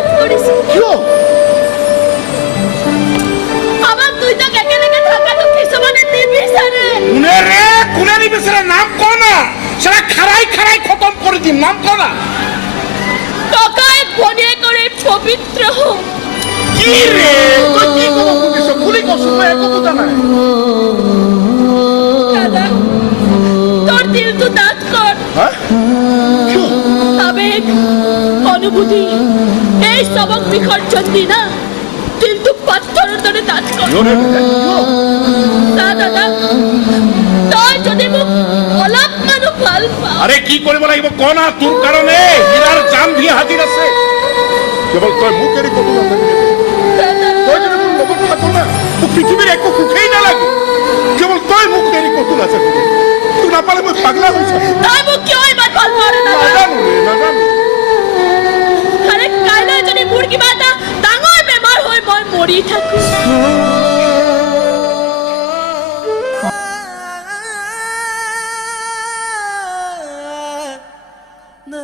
বিশ্বাস কৰিছো কিয় আমাক দুইটাক একেলগে থকাটো কিছুমানে নিবিচাৰে কোনে নিবিচাৰে নাম ক না সেটা খাৰাই খাৰাই খতম কৰি দিম নাম ক না ককাই ভনীয়েকৰে পবিত্ৰ হোম কি ৰে তই কি ক'ব খুজিছ খুলি কচোন মই একো বুজা নাই দাদা তোর দিলটো দাঁত কর হা কিয় আবেগ অনুভূতি এই সবক বিসর্জন দি না দিলটো পাথৰৰ দৰে দাঁত কৰ দাদা তই যদি মোক অলপমানো ভাল পা আৰে কি কৰিব লাগিব ক না তোৰ কাৰণে হীৰাৰ জান দিয়ে হাজিৰ আছে কেৱল তই মোক এৰি ক'তো নাথাকিবি তই যদি মোৰ লগত থাকো না মোক পৃথিৱীৰ একো সুখেই নালাগে কেৱল তই মোক এৰি ক'তো নাথাকিবি তোক নাপালে মই পাগলা হৈ যাম তই মোক কিয় ইমান ভাল পোৱা নাজানো নাজানো আৰে কাইলৈ যদি মোৰ কিবা এটা ডাঙৰ বেমাৰ হৈ মই মৰি থাকো না